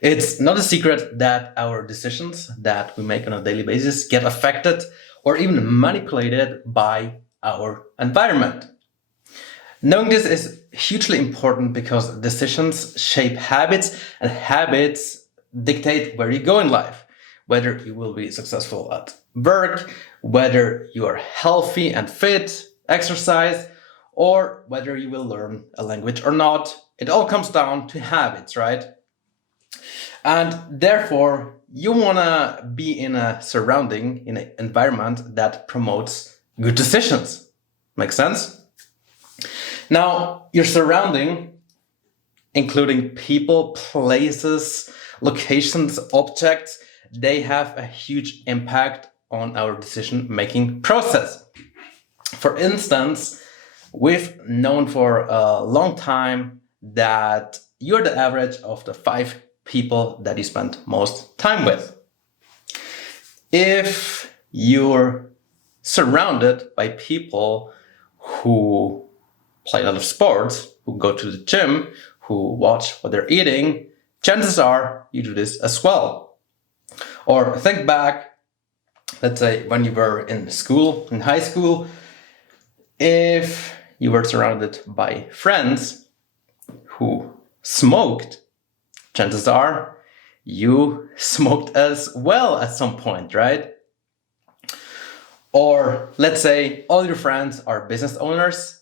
It's not a secret that our decisions that we make on a daily basis get affected or even manipulated by our environment. Knowing this is hugely important because decisions shape habits, and habits dictate where you go in life, whether you will be successful at work, whether you are healthy and fit, exercise, or whether you will learn a language or not. It all comes down to habits, right? And therefore, you want to be in a surrounding, in an environment that promotes good decisions. Make sense? Now, your surrounding, including people, places, locations, objects, they have a huge impact on our decision-making process. For instance, we've known for a long time that you're the average of the 5 people that you spend most time with. If you're surrounded by people who play a lot of sports, who go to the gym, who watch what they're eating, chances are you do this as well. Or think back, let's say when you were in school, in high school, if you were surrounded by friends who smoked, chances are you smoked as well at some point, right? Or let's say all your friends are business owners.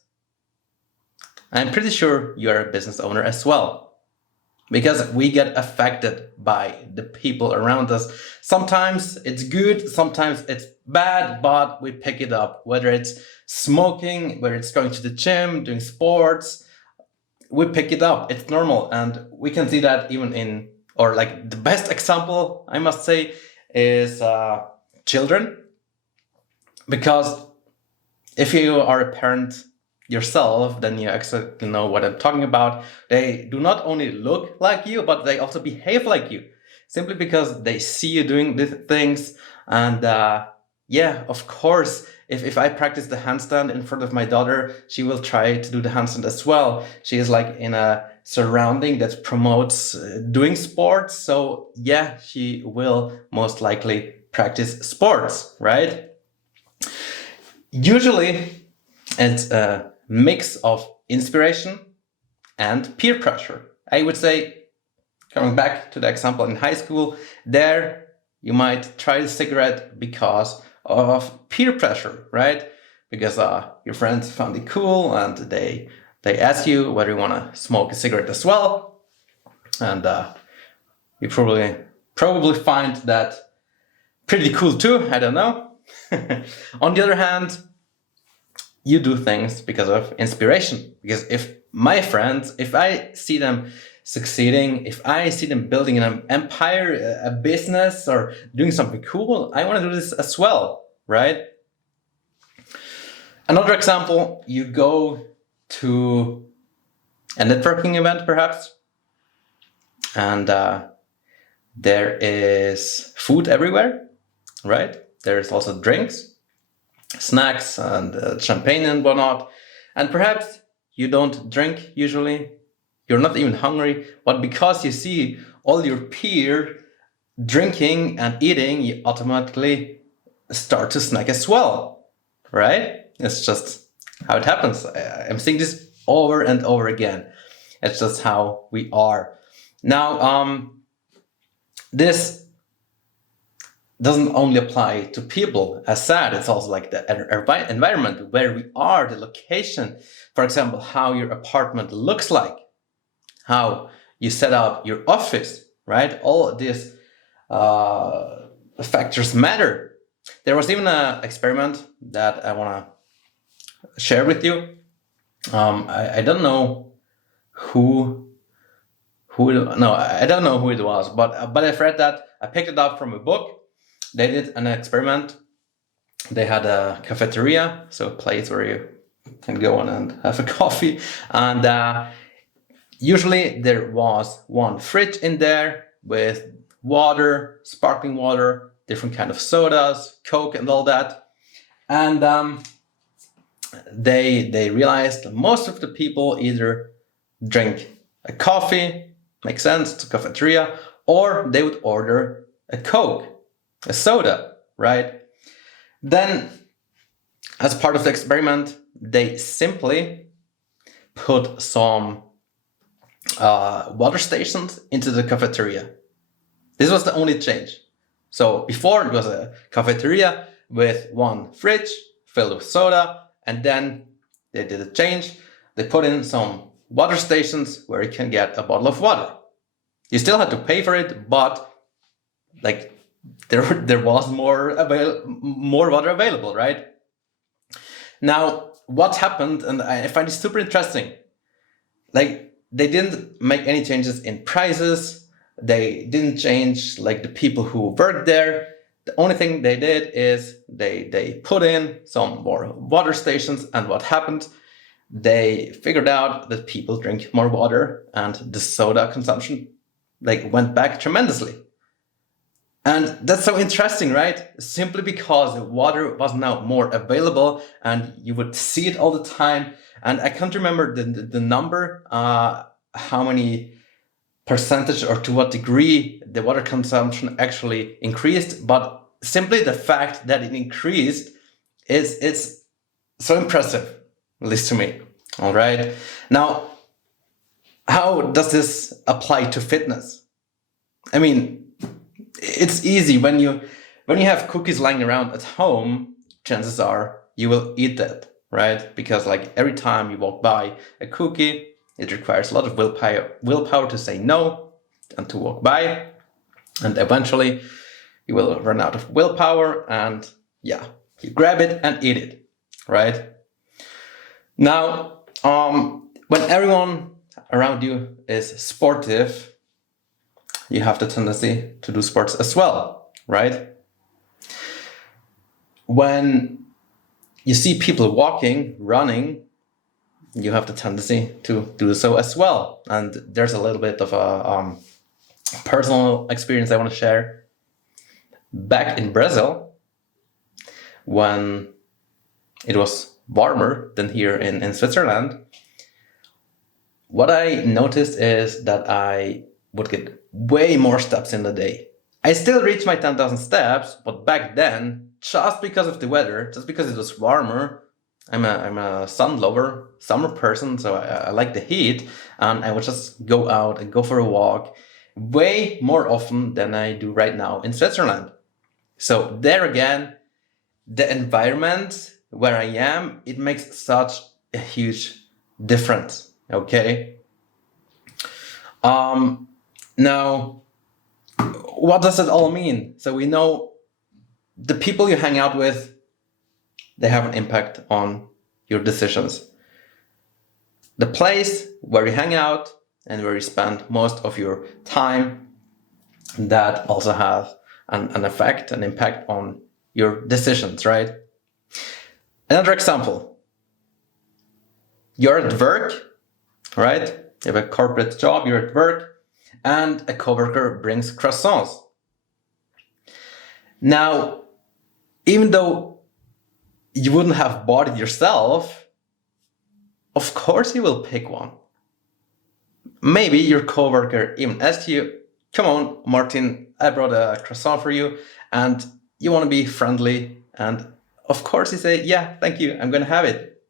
I'm pretty sure you're a business owner as well, because we get affected by the people around us. Sometimes it's good, sometimes it's bad, but we pick it up. Whether it's smoking, whether it's going to the gym, doing sports, we pick it up. It's normal. And we can see that even in, or like the best example, I must say, is children. Because if you are a parent yourself, then you actually know what I'm talking about. They do not only look like you, but they also behave like you, simply because they see you doing these things. And yeah, of course, if I practice the handstand in front of my daughter, she will try to do the handstand as well. She is like in a surrounding that promotes doing sports. So yeah, she will most likely practice sports, right? Usually it's a mix of inspiration and peer pressure. I would say, coming back to the example in high school, there you might try the cigarette because of peer pressure, right? Because your friends found it cool and they ask you whether you want to smoke a cigarette as well. And you probably find that pretty cool too, I don't know. On the other hand, you do things because of inspiration. Because if my friends, if I see them succeeding, if I see them building an empire, a business, or doing something cool, I want to do this as well, right? Another example, you go to a networking event perhaps, and there is food everywhere, right? There's also drinks, snacks, and champagne and whatnot. And perhaps you don't drink usually, you're not even hungry, but because you see all your peer drinking and eating, you automatically start to snack as well, right? It's just how it happens. I'm seeing this over and over again. It's just how we are. Now, this doesn't only apply to people, as said, it's also like the environment where we are, the location. For example, how your apartment looks like, how you set up your office, right? All of these factors matter. There was even an experiment that I want to share with you. I don't know I don't know who it was, but I've read that. I picked it up from a book. They did an experiment. They had a cafeteria, so a place where you can go on and have a coffee. And usually there was one fridge in there with water, sparkling water, different kind of sodas, Coke and all that. And they realized most of the people either drink a coffee, makes sense, it's a cafeteria, or they would order a Coke, a soda, right? Then, as part of the experiment, they simply put some water stations into the cafeteria. This was the only change. So before it was a cafeteria with one fridge filled with soda, and then they did a change. They put in some water stations where you can get a bottle of water. You still had to pay for it, but like there was more water available, right? Now, what happened, and I find it super interesting, like they didn't make any changes in prices. They didn't change like the people who worked there. The only thing they did is they put in some more water stations, and what happened? They figured out that people drink more water, and the soda consumption like went back tremendously. And that's so interesting, right? Simply because water was now more available and you would see it all the time. And I can't remember the number, how many percentage or to what degree the water consumption actually increased, but simply the fact that it increased is so impressive, at least to me. All right. Now, how does this apply to fitness? I mean, it's easy when you have cookies lying around at home, chances are you will eat that, right? Because like every time you walk by a cookie, it requires a lot of willpower to say no and to walk by, and eventually you will run out of willpower, and yeah, you grab it and eat it, right? Now, when everyone around you is sportive, you have the tendency to do sports as well, right? When you see people walking, running, you have the tendency to do so as well. And there's a little bit of a personal experience I want to share. Back in Brazil, when it was warmer than here in Switzerland, what I noticed is that I would get way more steps in the day. I still reach my 10,000 steps, but back then, just because of the weather, just because it was warmer, I'm a sun lover, summer person, so I like the heat, and I would just go out and go for a walk way more often than I do right now in Switzerland. So there again, the environment where I am, it makes such a huge difference, okay? Now, what does it all mean? So we know the people you hang out with, they have an impact on your decisions. The place where you hang out and where you spend most of your time, that also has an effect, an impact on your decisions, right? Another example. You're at work, right? You have a corporate job, you're at work, and a coworker brings croissants. Now, even though you wouldn't have bought it yourself, of course you will pick one. Maybe your coworker even asked you, "Come on, Martin, I brought a croissant for you," and you want to be friendly, and of course you say, "Yeah, thank you, I'm gonna have it."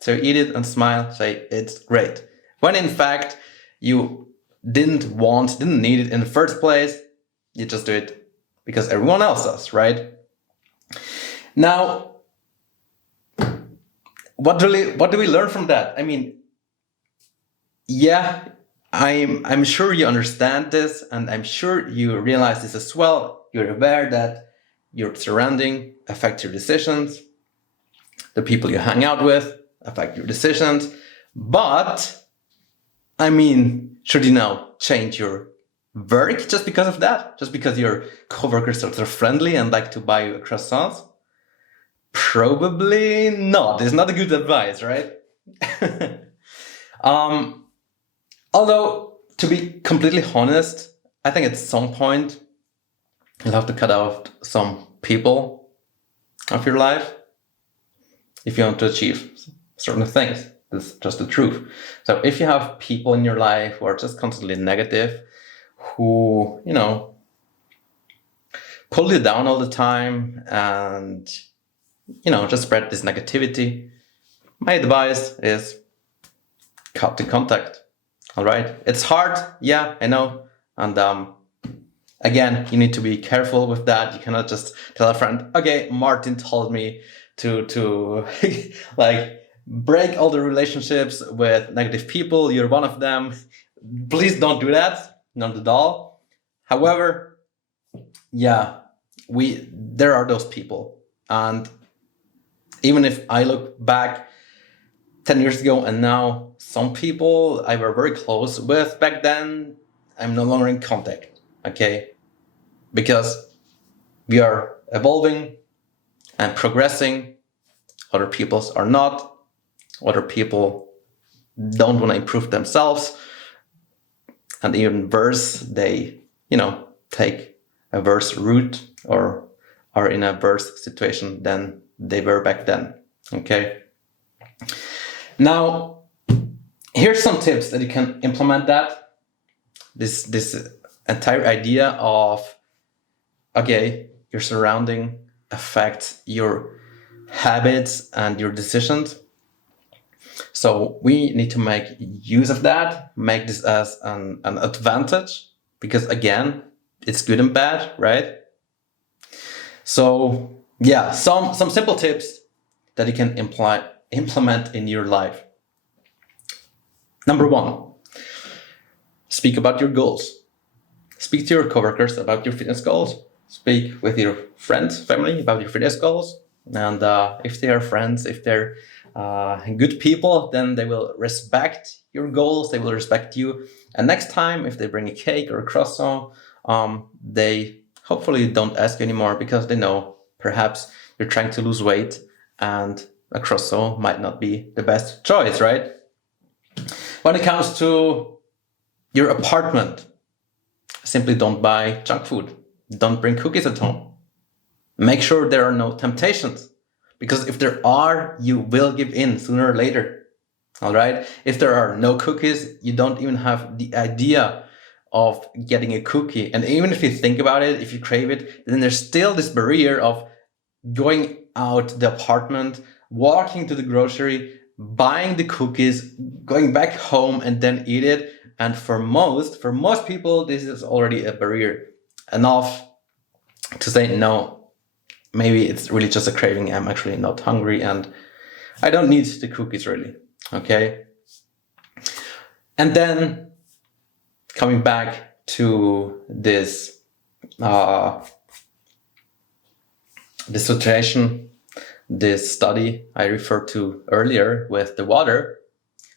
So you eat it and smile, say, "It's great." When in fact, you didn't need it in the first place, you just do it because everyone else does, right? Now, what do we learn from that? I mean, yeah, I'm sure you understand this, and I'm sure you realize this as well. You're aware that your surrounding affect your decisions. The people you hang out with affect your decisions. But, I mean, should you now change your work just because of that? Just because your coworkers are friendly and like to buy you a croissant? Probably not. It's not a good advice, right? Although, to be completely honest, I think at some point you'll have to cut out some people of your life if you want to achieve certain things. That's just the truth. So if you have people in your life who are just constantly negative, who, pull you down all the time and, just spread this negativity, my advice is cut the contact. All right. It's hard. Yeah, I know. And again, you need to be careful with that. You cannot just tell a friend, okay, Martin told me to like break all the relationships with negative people. You're one of them. Please don't do that. Not at all. However, yeah, there are those people. And even if I look back 10 years ago and now, some people I were very close with back then, I'm no longer in contact. Okay? Because we are evolving and progressing. Other peoples are not. Other people don't want to improve themselves. And even worse, they, take a worse route or are in a worse situation than they were back then. Okay? Now, here's some tips that you can implement that. This entire idea of, okay, your surrounding affects your habits and your decisions. So we need to make use of that, make this as an advantage, because again, it's good and bad, right? So yeah, some simple tips that you can implement in your life. Number 1, speak about your goals. Speak to your coworkers about your fitness goals. Speak with your friends, family about your fitness goals. And if they are friends, if they're good people, then they will respect your goals. They will respect you. And next time, if they bring a cake or a croissant, they hopefully don't ask you anymore, because they know perhaps you're trying to lose weight and a croissant might not be the best choice, right? When it comes to your apartment, simply don't buy junk food. Don't bring cookies at home. Make sure there are no temptations, because if there are, you will give in sooner or later. All right? If there are no cookies, you don't even have the idea of getting a cookie. And even if you think about it, if you crave it, then there's still this barrier of going out the apartment, walking to the grocery, buying the cookies, going back home and then eat it. And for most people, this is already a barrier enough to say, no, maybe it's really just a craving. I'm actually not hungry and I don't need the cookies really. Okay. And then coming back to this, this situation, this study I referred to earlier with the water.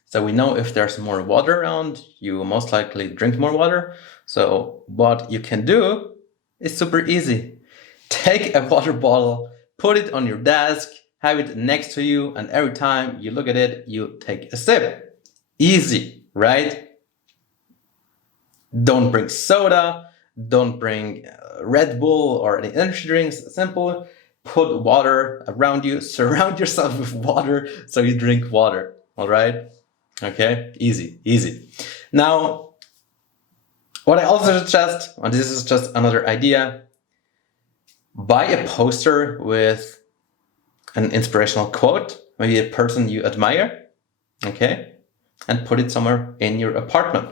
So we know if there's more water around, you will most likely drink more water. So what you can do is super easy. Take a water bottle, put it on your desk, have it next to you, and every time you look at it, you take a sip. Easy, right? Don't bring soda, don't bring Red Bull or any energy drinks. Simple. Put water around you, surround yourself with water so you drink water. All right? Okay, easy. Now, what I also suggest, and this is just another idea, buy a poster with an inspirational quote, maybe a person you admire, okay, and put it somewhere in your apartment.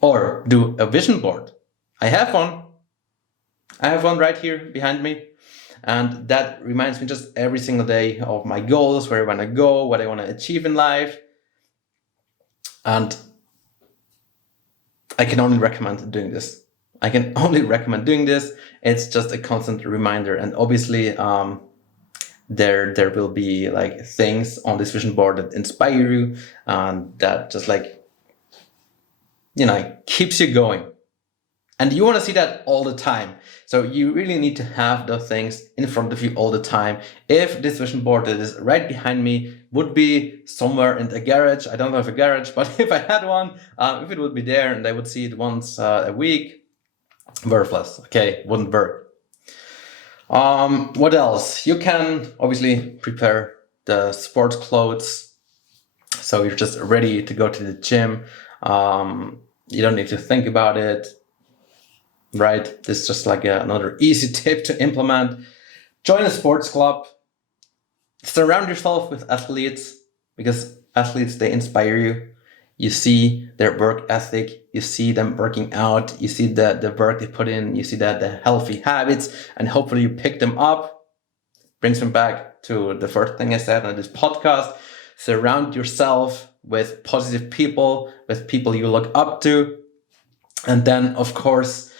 Or do a vision board. I have one right here behind me. And that reminds me just every single day of my goals, where I want to go, what I want to achieve in life. And I can only recommend doing this. It's just a constant reminder. And obviously, there will be like things on this vision board that inspire you and that just like, keeps you going. And you want to see that all the time. So you really need to have those things in front of you all the time. If this vision board that is right behind me would be somewhere in the garage, I don't have a garage, but if I had one, if it would be there and I would see it once a week, worthless. Okay, wouldn't work. What else? You can obviously prepare the sports clothes, so you're just ready to go to the gym. You don't need to think about it, right? This is just like another easy tip to implement. Join a sports club. Surround yourself with athletes, because athletes, they inspire you. You see their work ethic, you see them working out, you see the work they put in, you see that the healthy habits, and hopefully you pick them up. Brings me back to the first thing I said on this podcast. Surround yourself with positive people, with people you look up to. And then, of course,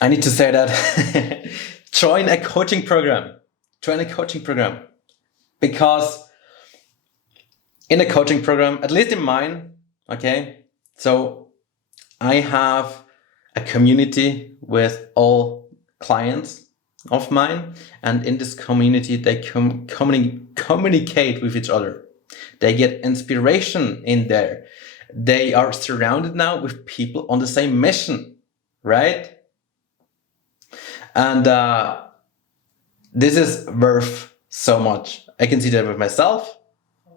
I need to say that join a coaching program. Join a coaching program. Because in a coaching program, at least in mine, okay, so I have a community with all clients of mine, and in this community, they communicate with each other. They get inspiration in there. They are surrounded now with people on the same mission, right? And this is worth so much. I can see that with myself.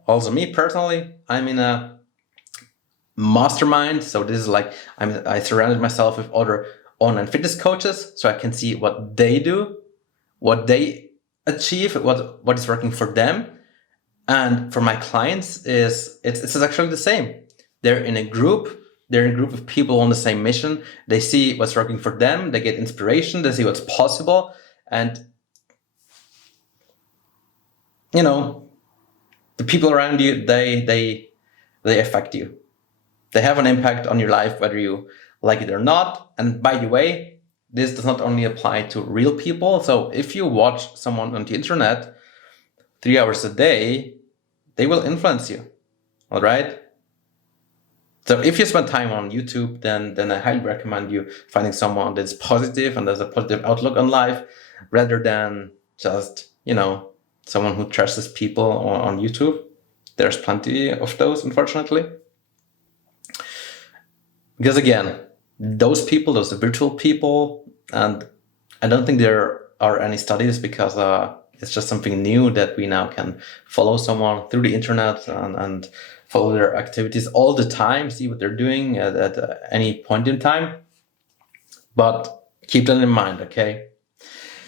Also, me personally, I'm in a mastermind. So this is like, I surrounded myself with other online fitness coaches, so I can see what they do, what they achieve, what is working for them. And for my clients, it's actually the same. They're in a group. They're in a group of people on the same mission. They see what's working for them. They get inspiration. They see what's possible. And, the people around you, they affect you. They have an impact on your life, whether you like it or not. And by the way, this does not only apply to real people. So if you watch someone on the internet 3 hours a day, they will influence you. All right. So if you spend time on YouTube, then I highly recommend you finding someone that's positive and has a positive outlook on life, rather than just, someone who trashes people on YouTube. There's plenty of those, unfortunately. Because again, those people, those virtual people, and I don't think there are any studies, because it's just something new that we now can follow someone through the internet and follow their activities all the time, see what they're doing at any point in time. But keep that in mind, okay?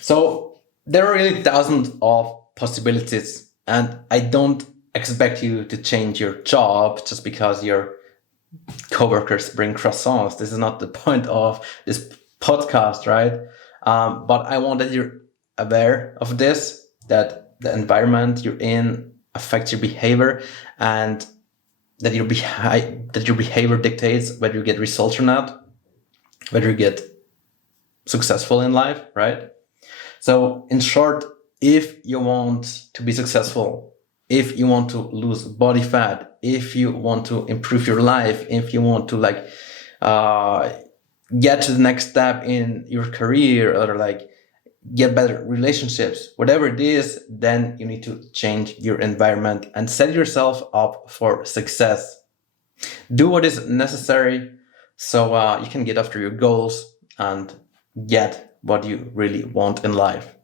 So there are really thousands of possibilities, and I don't expect you to change your job just because your coworkers bring croissants. This is not the point of this podcast, right? But I want that you're aware of this, that the environment you're in affects your behavior, and that your behavior dictates whether you get results or not, whether you get successful in life, right? So in short, if you want to be successful, if you want to lose body fat, if you want to improve your life, if you want to get to the next step in your career, or get better relationships, whatever it is, then you need to change your environment and set yourself up for success. Do what is necessary so you can get after your goals and get what you really want in life.